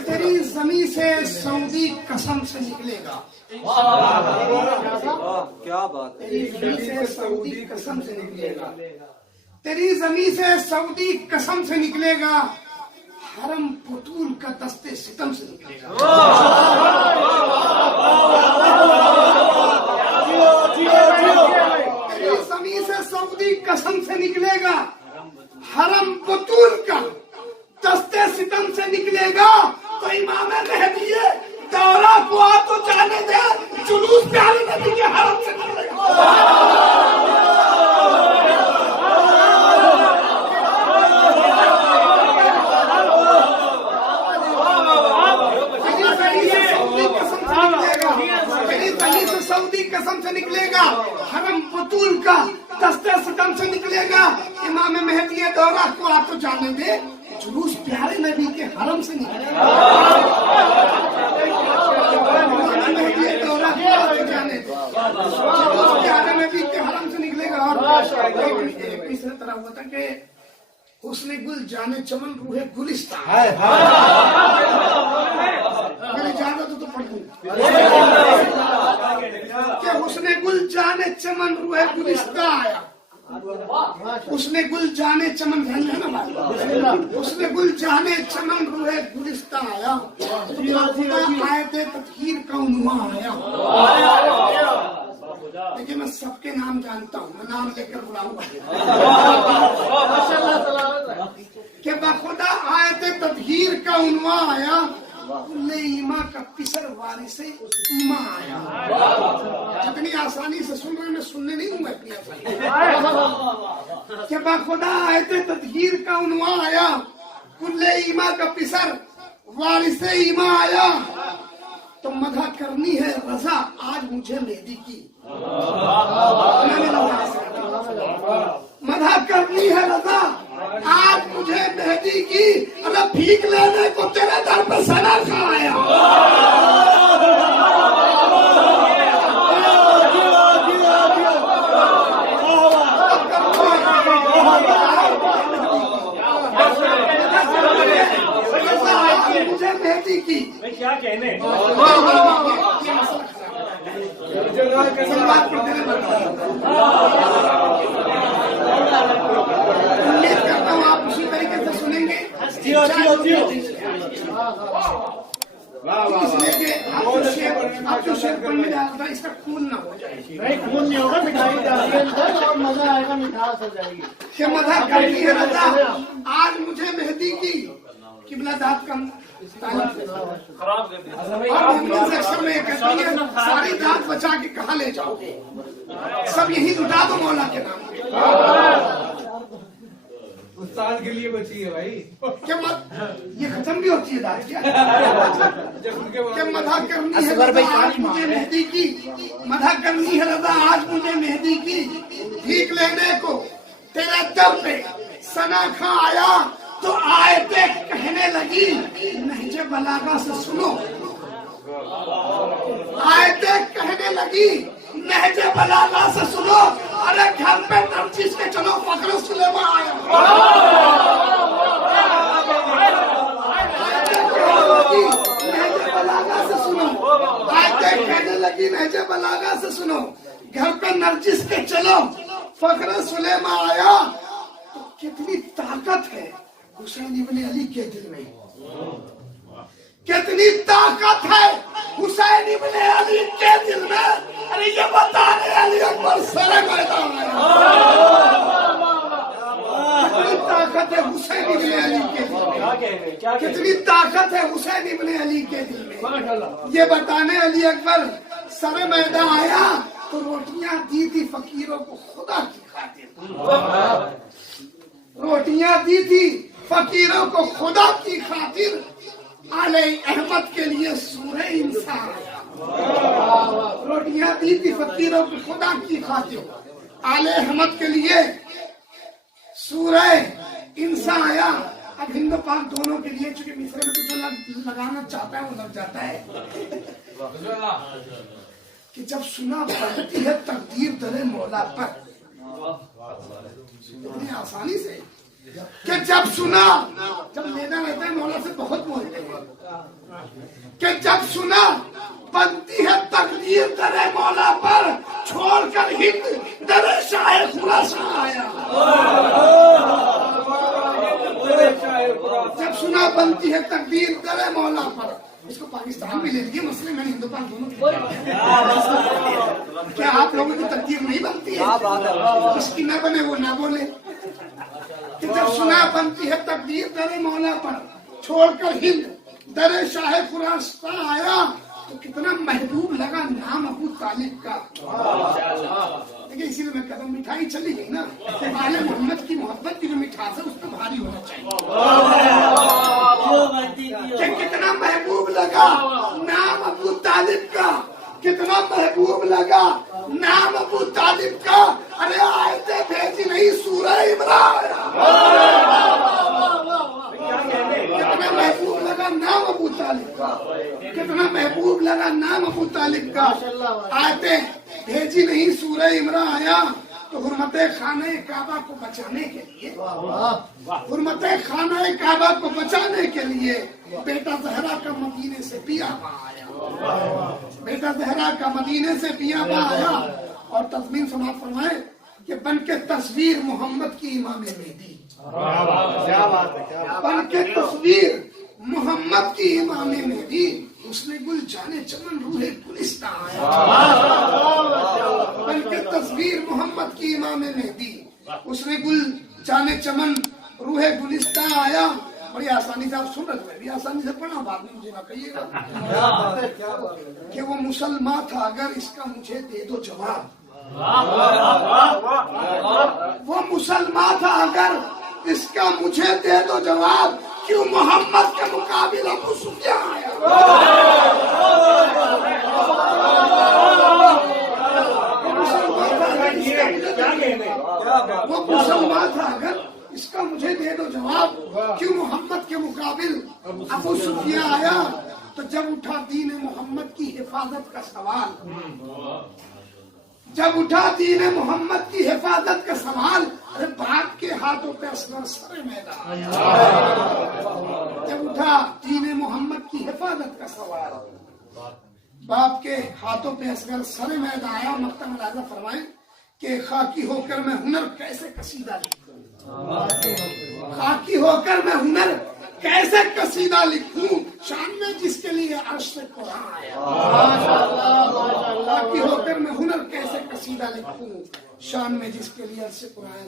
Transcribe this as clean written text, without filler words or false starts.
तेरी जमीन से सऊदी कसम से निकलेगा। क्या बात है। तेरी जमीन से सऊदी कसम से निकलेगा। तेरी जमीन से सऊदी कसम से निकलेगा। हरम पुतूल का दस्ते सितम से निकलेगा। तेरी जमीन से सऊदी कसम से निकलेगा। हरम पुतूल का दस्ते सितम से निकलेगा। तो इमाम मेहदी दौरा को आ तो जाने दे, जुलूस प्यारे नबी के हरम से निकलेगा। सऊदी कसम से निकलेगा। हरम पुतूल का दस्ते सितम से निकलेगा। इमाम मेहदी दौरा को आ तो जाने दे, जुलूस प्यारे नबी के हरम से निकलेगा। दौरा को आ तो जाने दे, जुलूस प्यारे नबी के हरम से निकलेगा। और तीसरी तरह होता कि उसने गुल जाने चमन रूहे गुलिस्ता जाना तो पढ़ दूं कि उसने गुल जाने चमन रूहे गुलिस्ता आया। उसने गुल जाने चमन है ना भाई, उसने गुल जाने चमन रूहे गुलिस्ता आया। आयते तत्हीर का उन्वा आया। देखिए मैं सबके नाम जानता हूँ, मैं नाम लेकर बुलाऊंगा कि बखुदा आयते तत्हीर का उन्वा आया। ईमा का पिसर वारी से ईमा आया। जितनी आसानी से सुन रहे मैं सुनने नहीं हूँ इतनी आसानी कि बाखुदा आयते तदहीर का उन्वा आया। कुल्ले ईमा का पिसर वारी से ईमा आया। तो मधा करनी है रजा आज मुझे मेहदी की। मधा करनी है रजा आज मुझे मेहदी की। अगर भीख लेने को तेरे दर पे सना खा आया। मुझे मेहदी की क्या कहने उम्मीद करता हूँ आप उसी तरीके से सुनेंगे। आप जो शेर पढ़ने जा रहा था इसका खून ना हो जाए। नहीं खून नहीं होगा, मिठाई डालिए और मजा आएगा, मिठास हो जाएगी। कि मजा करनी है रजा आज मुझे मेहदी की। किबला दांत कम सारी दांत बचा के कहाँ ले जाओगे? सब यही लुटा दो मौला के नाम पे। उस्ताद के लिए बची है भाई। क्या मत ये खत्म भी होती है दांत क्या? क्या मधा करनी है रजा आज मुझे मेहदी की। मधा करनी है रजा आज मुझे मेहदी की। भीख लेने को तेरे दर पे सना खा आया। तो आयते कहने लगी नहजे बलागा से सुनो। आयते कहने लगी नहजे बलागा से सुनो। अरे घर पे नर्जिस के चलो फखर सुलेमा आया। नहजे बलागा से सुनो। आयते कहने लगी नहजे बलागा से सुनो। घर पे नर्जिस के चलो फखर सुलेमा आया। तो कितनी ताकत है हुसैन इब्ने अली के दिल में। कितनी ताकत है हुसैन इब्ने अली के दिल में। अरे ये बताने अली अकबर सरे मैदान है। कितनी ताकत है हुसैन इब्ने अली के दिल में। कितनी ताकत है हुसैन इब्ने अली के दिल में। ये बताने अली अकबर सरे मैदान आया। तो रोटियां दी थी फकीरों को खुदा की खातिर। रोटियां दी थी फकीरों को खुदा की खातिर। आले अहमद के लिए सूरह इंसान रोटियां दी थी फकीरों को खुदा की खातिर। आले अहमद के लिए सूरह इंसान आया। अब हिंदू पाक दोनों के लिए, चूंकि मिस्र में तो जो लगाना चाहता है वो लग जाता है कि जब सुना पड़ती है तकदीर दरे मौला पर اتنی آسانی سے کہ جب سنا، جب لینا رہتا ہے مولا سے بہت بولتے ہیں کہ جب سنا بنتی ہے تقدیر در مولا پر، چھوڑ کر ہند در شاہ خراساں آیا۔ جب سنا بنتی ہے تقدیر در مولا پر، اس کو پاکستان بھی لے لیجیے، مسئلے میں ہندوستان دونوں کیا آپ لوگوں کی تقدیر نہیں بنتی ہے؟ اس کی نہ بنے وہ نہ بولے کہ جب سنا بنتی ہے تقدیر در مولا پر، چھوڑ کر ہند در شاہ خراساں آیا، تو کتنا محبوب لگا نام ابو طالب کا۔ دیکھیں اسی لیے میں کہتا ہوں مٹھائی چلی گئی نا، آل محمد کی محبت کی جو مٹھاس ہے اس کو بھاری ہونا چاہیے کہ کتنا محبوب لگا نام ابو طالب کا، کتنا محبوب لگا نام ابو طالب کا۔ ارے آیتیں بھیجی نہیں سورہ عمران، کتنا محبوب لگا نام ابو طالب کا، کتنا محبوب لگا نام ابو طالب کا۔ آیتیں بھیجی نہیں سورہ عمران آیا تو حرمت خانہ کعبہ کو بچانے کے لیے، حرمت خانہ کعبہ کو بچانے کے لیے بیٹا زہرا کا مدینے سے بیاباں آیا، بیٹا زہرا کا مدینے سے بیاباں آیا۔ اور تضمین سماعت فرمائے کہ بن کے تصویر محمد کی امام مہدی، بن کے تصویر محمد کی امام مہدی، اس نے گل جانے چمن روح گلستان آیا۔ بن کے تصویر محمد کی امام مہدی، اس نے گل جانے چمن روح گلستان آیا۔ بڑی آسانی سے آپ سن رہے ہیں، آسانی سے پڑھنا، بعد میں مجھے نہ کہیے گا کہ وہ مسلمان تھا اگر اس کا مجھے دے دو جواب، وہ مسلمان تھا اگر اس کا مجھے دے دو جواب، کیوں محمد کے مقابل ابو سفیان آیا۔ وہ مسلمان تھا اگر اس کا مجھے دے دو جواب، کیوں محمد کے مقابل ابو سفیان آیا۔ تو جب اٹھا دین محمد کی حفاظت کا سوال، جب اٹھا دین محمد کی حفاظت کا سوال، ارے باپ کے ہاتھوں پہ اصغر سر میدان آیا۔ جب اٹھا دین محمد کی حفاظت کا سوال، باپ کے ہاتھوں پہ اصغر سر میدان آیا۔ مقطع ملاحظہ فرمائیں کہ خاکی ہو کر میں ہنر کیسے قصیدہ لکھوں، خاکی ہو کر میں ہنر کیسے قصیدہ لکھوں، شان میں جس کے لیے عرش سے قرآن آیا۔ خاکی ہو کر میں ہنر کیسے قصیدہ لکھوں، شان میں جس کے لیے عرش سے قرآن آیا۔